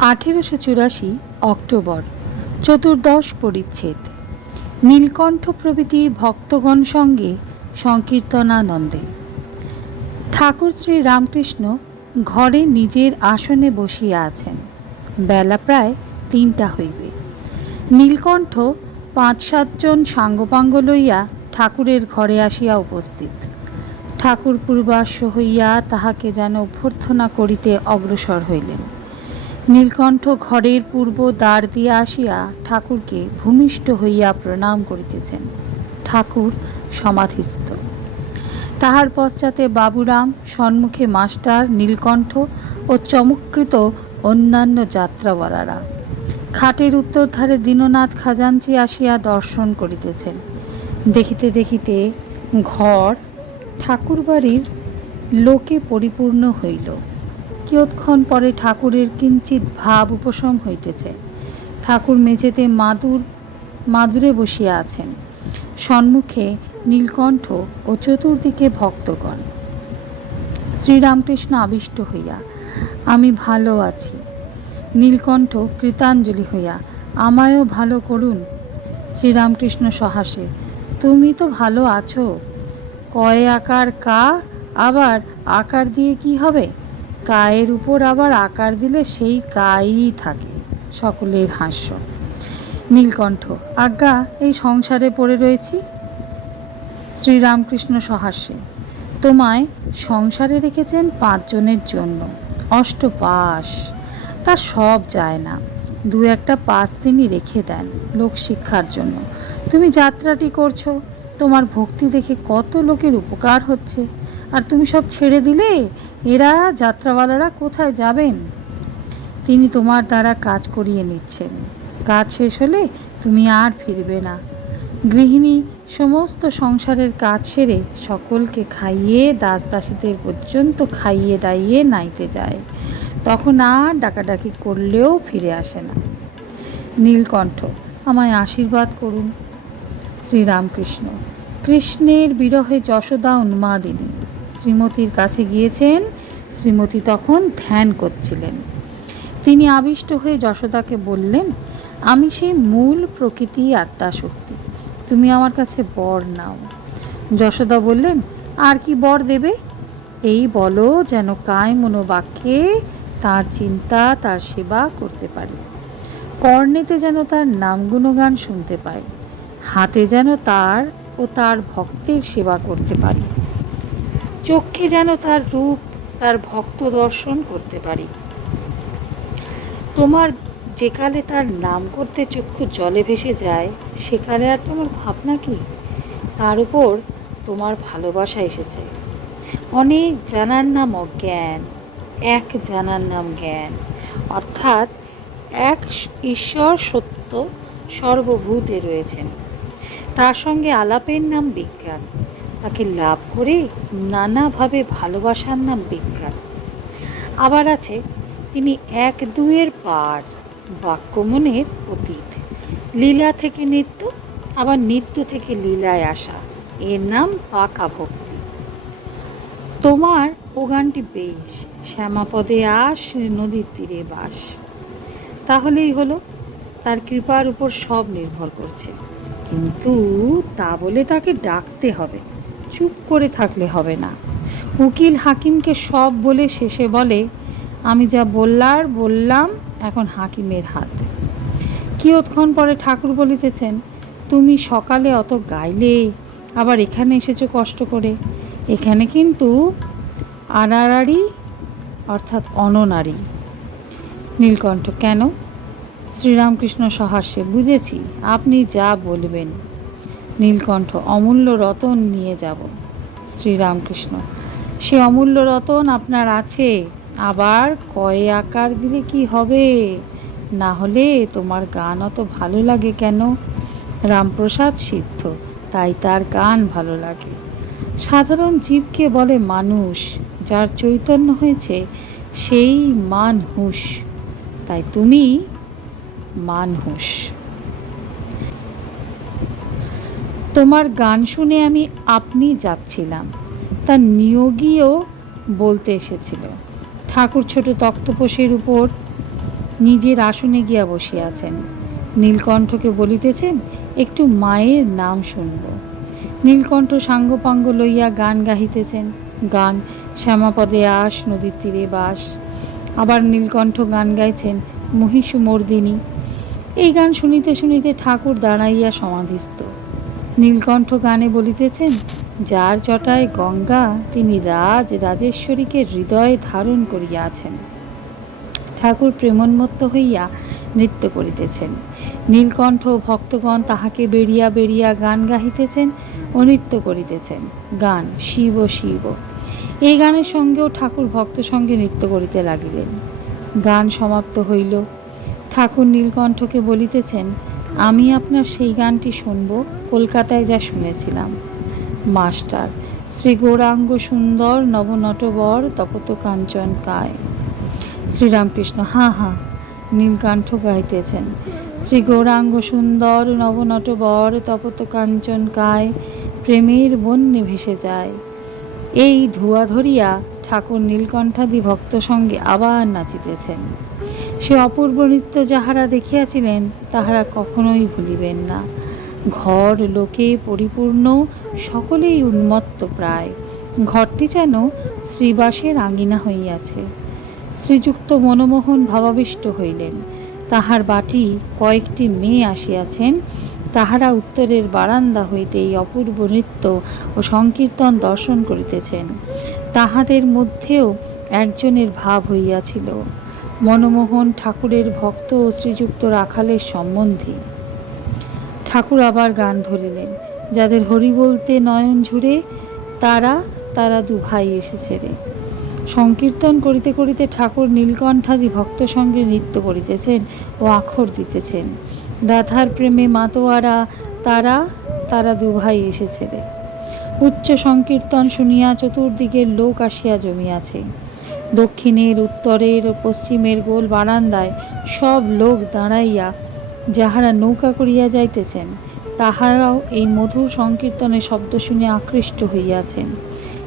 আঠেরোশো চুরাশি অক্টোবর, চতুর্দশ পরিচ্ছেদ। নীলকণ্ঠ প্রভৃতি ভক্তগণ সঙ্গে সংকীর্তনানন্দে। ঠাকুর শ্রী রামকৃষ্ণ ঘরে নিজের আসনে বসিয়া আছেন। বেলা প্রায় তিনটা হইবে। নীলকণ্ঠ পাঁচ সাতজন সাঙ্গপাঙ্গ লইয়া ঠাকুরের ঘরে আসিয়া উপস্থিত। ঠাকুর পূর্বাশ্ব হইয়া তাহাকে যেন অভ্যর্থনা করিতে অগ্রসর হইলেন। নীলকণ্ঠ ঘরের পূর্ব দ্বার দিয়া আসিয়া ঠাকুরকে ভূমিষ্ঠ হইয়া প্রণাম করিতেছেন। ঠাকুর সমাধিস্থ। তাহার পশ্চাতে বাবুরাম সম্মুখে মাস্টার, নীলকণ্ঠ ও চমৎকৃত অন্যান্য যাত্রাওয়ালারা। খাটের উত্তর ধারে দীননাথ খাজাঞ্চি আসিয়া দর্শন করিতেছেন। দেখিতে দেখিতে ঘর ঠাকুরবাড়ির লোকে পরিপূর্ণ হইল। কিয়ৎক্ষণ পরে ঠাকুরের কিঞ্চিত ভাব উপশম হইতেছে। ঠাকুর মেঝেতে মাদুর, মাদুরে বসিয়া আছেন। সম্মুখে নীলকণ্ঠ ও চতুর্দিকে ভক্তগণ। শ্রীরামকৃষ্ণ আবিষ্ট হইয়া, আমি ভালো আছি। নীলকণ্ঠ কৃতাঞ্জলি হইয়া, আমায়ও ভালো করুন। শ্রীরামকৃষ্ণ সহাসে, তুমি তো ভালো আছো। কয়ে আকার কা, আবার আকার দিয়ে কি হবে? কায়ের উপর আবার আকার দিলে সেই কাই থাকে, সকলের হাস্য। নীলকণ্ঠ, আজ্ঞা, এই সংসারে পড়ে রয়েছি? শ্রীরামকৃষ্ণ সহাস্যে, তোমায় সংসারে রেখেছেন পাঁচজনের জন্য। অষ্টপাস তা সব যায় না। দু একটা পাস তিনি রেখে দেন লোক শিক্ষার জন্য। তুমি যাত্রাটি করছ, তোমার ভক্তি দেখে কত লোকের উপকার হচ্ছে? আর তুমি সব ছেড়ে দিলে এরা যাত্রাওয়ালারা কোথায় যাবেন? তিনি তোমার দ্বারা কাজ করিয়ে নিচ্ছেন। কাজ শেষ হলে তুমি আর ফিরবে না। গৃহিণী, সমস্ত সংসারের কাজ সেরে সকলকে খাইয়ে দাস দাসীদের পর্যন্ত খাইয়ে দাইয়ে নাইতে যায়। তখন আর ডাকাডাকি করলেও ফিরে আসে না। নীলকণ্ঠ, আমায় আশীর্বাদ করুন। শ্রীরামকৃষ্ণ, কৃষ্ণের বিরহে যশোদা উন্মাদিনী। শ্রীমতীর কাছে গিয়েছেন, শ্রীমতী তখন ধ্যান করছিলেন। তিনি আবিষ্ট হয়ে যশোদাকে বললেন, আমি সেই মূল প্রকৃতি আত্মা শক্তি, তুমি আমার কাছে বর নাও। যশোদা বললেন, আর কি বর দেবে? এই বলো যেন কায় মনোবাক্যে তার চিন্তা, তার সেবা করতে পারি। কর্ণেতে যেন তার নাম গুণগান শুনতে পাই, হাতে যেন তার ও তার ভক্তের সেবা করতে পারি। চক্ষে যেন তার রূপ, তার ভক্ত দর্শন করতে পারি। তোমার যেকালে তার নাম করতে চক্ষু জলে ভেসে যায়, সেকালে আর তোমার ভাবনা কি? তার উপর তোমার ভালোবাসা এসেছে। অনেক জানার নাম অজ্ঞান, এক জানার নাম জ্ঞান। অর্থাৎ এক ঈশ্বর সত্য সর্বভূতে রয়েছেন। তার সঙ্গে আলাপের নাম বিজ্ঞান। তাকে লাভ করে নানাভাবে ভালোবাসার নাম বিজ্ঞান আবার আছে, তিনি এক দুয়ের পার বাক্যমনের অতীত। লীলা থেকে নৃত্য, আবার নৃত্য থেকে লীলায় আসা। এর নাম পাকা ভক্তি। তোমার ও গানটি বেশ, শ্যামাপদে আস, নদীর তীরে বাস। তাহলেই হলো, তার কৃপার উপর সব নির্ভর করছে। কিন্তু তা বলে তাকে ডাকতে হবে। চুপ করে থাকলে হবে না। উকিল হাকিমকে সব বলে শেষে বলে, আমি যা বললার বললাম, এখন হাকিমের হাত। কিয়ৎক্ষণ পরে ঠাকুর বলিতেছেন, তুমি সকালে অত গাইলে, আবার এখানে এসেছ কষ্ট করে। এখানে কিন্তু আনারারি অর্থাৎ অননারী। নীলকণ্ঠ, কেন? শ্রীরামকৃষ্ণ সহাস্যে, বুঝেছি, আপনি যা বলবেন। নীলকণ্ঠ, অমূল্য রতন নিয়ে যাব। শ্রীরামকৃষ্ণ, সে অমূল্য রতন আপনার আছে, আবার কয়ে আকার দিলে কি হবে? না হলে তোমার গান অত ভালো লাগে কেন? রামপ্রসাদ সিদ্ধ, তাই তার গান ভালো লাগে। সাধারণ জীবকে বলে মানুষ, যার চৈতন্য হয়েছে সেই মানহুস তাই তুমি মানহুস তোমার গান শুনে আমি আপনি যাচ্ছিলাম। তার নিয়োগীও বলতে এসেছিল। ঠাকুর ছোট তক্তপোষের উপর নিজের আসনে গিয়া বসিয়াছেন নীলকণ্ঠকে বলিতেছেন, একটু মায়ের নাম শুনব। নীলকণ্ঠ সাঙ্গপাঙ্গ লইয়া গান গাহিতেছেন। গান, শ্যামাপদে আস নদীর তীরে বাস। আবার নীলকণ্ঠ গান গাইছেন মহিষু মর্দিনী এই গান শুনিতে শুনিতে ঠাকুর দাঁড়াইয়া সমাধিস্থ। নীলকণ্ঠ গানে বলিতেছেন, যার জটায় গঙ্গা, তিনি রাজ রাজেশ্বরীকে হৃদয়ে ধারণ করিয়াছেন। ঠাকুর প্রেমন্মত্ত হইয়া নৃত্য করিতেছেন। নীলকণ্ঠ ভক্তগণ তাহাকে বেরিয়া বেরিয়া গান গাহিতেছেন ও নৃত্য করিতেছেন। গান, শিব শিব। এই গানের সঙ্গেও ঠাকুর ভক্ত সঙ্গে নৃত্য করিতে লাগিলেন। গান সমাপ্ত হইল। ঠাকুর নীলকণ্ঠকে বলিতেছেন, আমি আপনার সেই গানটি শুনব। কলকাতায় যা শুনেছিলাম। মাস্টার শ্রী গৌরাঙ্গ সুন্দর, নবনটবর তপত কাঞ্চন কায়। শ্রীরামকৃষ্ণ, হাঁ হাঁ, নীলকণ্ঠ গাইতেছেন। শ্রী গৌরাঙ্গ সুন্দর, নবনটবর তপত কাঞ্চন কায়, প্রেমের বন্যে ভেসে যায়। এই ধোয়া ধরিয়া ঠাকুর নীলকণ্ঠাদি ভক্ত সঙ্গে আবার নাচিতেছেন। সে অপূর্ব নৃত্য যাহারা দেখিয়াছিলেন, তাহারা কখনোই ভুলিবেন না। ঘর লোকে পরিপূর্ণ, সকলেই উন্মত্ত প্রায়। ঘরটি যেন শ্রীবাসের আঙিনা হইয়াছে। শ্রীযুক্ত মনমোহন ভাবাবিষ্ট হইলেন। তাহার বাটি কয়েকটি মেয়ে আসিয়াছেন। তাহারা উত্তরের বারান্দা হইতে এই অপূর্ব নৃত্য ও সংকীর্তন দর্শন করিতেছেন। তাহাদের মধ্যেও একজনের ভাব হইয়াছিল। মনমোহন ঠাকুরের ভক্ত ও শ্রীযুক্ত রাখালের সম্বন্ধী ঠাকুর আবার গান ধরিলেন, যাদের হরি বলতে নয়ন ঝুড়ে তারা তারা দু ভাই এসেছে রে। সংকীর্তন করিতে করিতে ঠাকুর নীলকণ্ঠাদি ভক্ত সঙ্গে নৃত্য করিতেছেন ও আখর দিতেছেন। রাধার প্রেমে মাতোয়ারা, তারা তারা দু ভাই এসেছে রে। উচ্চ সংকীর্তন শুনিয়া চতুর্দিকের লোক আসিয়া জমিয়াছে। দক্ষিণের, উত্তরের ও পশ্চিমের গোল বারান্দায় সব লোক দাঁড়াইয়া যাহারা নৌকা করিয়া যাইতেছেন, তাহারাও এই মধুর সংকীর্তনের শব্দ শুনে আকৃষ্ট হইয়াছেন।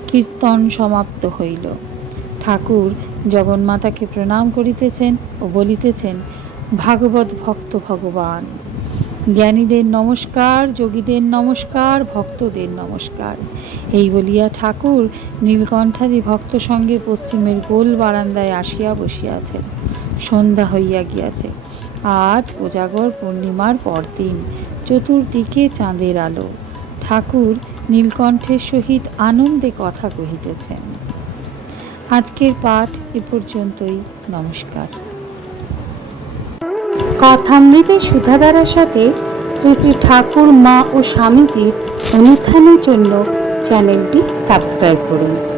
কীর্তন সমাপ্ত হইল। ঠাকুর জগন্মাতাকে প্রণাম করিতেছেন ও বলিতেছেন, ভাগবত ভক্ত ভগবান, জ্ঞানীদের নমস্কার, যোগীদের নমস্কার, ভক্তদের নমস্কার। এই বলিয়া ঠাকুর নীলকণ্ঠাদি ভক্ত সঙ্গে পশ্চিমের গোল বারান্দায় আসিয়া বসিয়াছেন। সন্ধ্যা হইয়া গিয়াছে। আজ কোজাগর পূর্ণিমার পরদিন, চতুর্দিকে চাঁদের আলো। ঠাকুর নীলকণ্ঠের সহিত আনন্দে কথা কহিতেছেন। আজকের পাঠ এ পর্যন্তই, নমস্কার। কথামৃতের সুধাধারার সাথে শ্রী শ্রী ঠাকুর, মা ও স্বামীজির অনুত্থানের জন্য চ্যানেলটি সাবস্ক্রাইব করুন।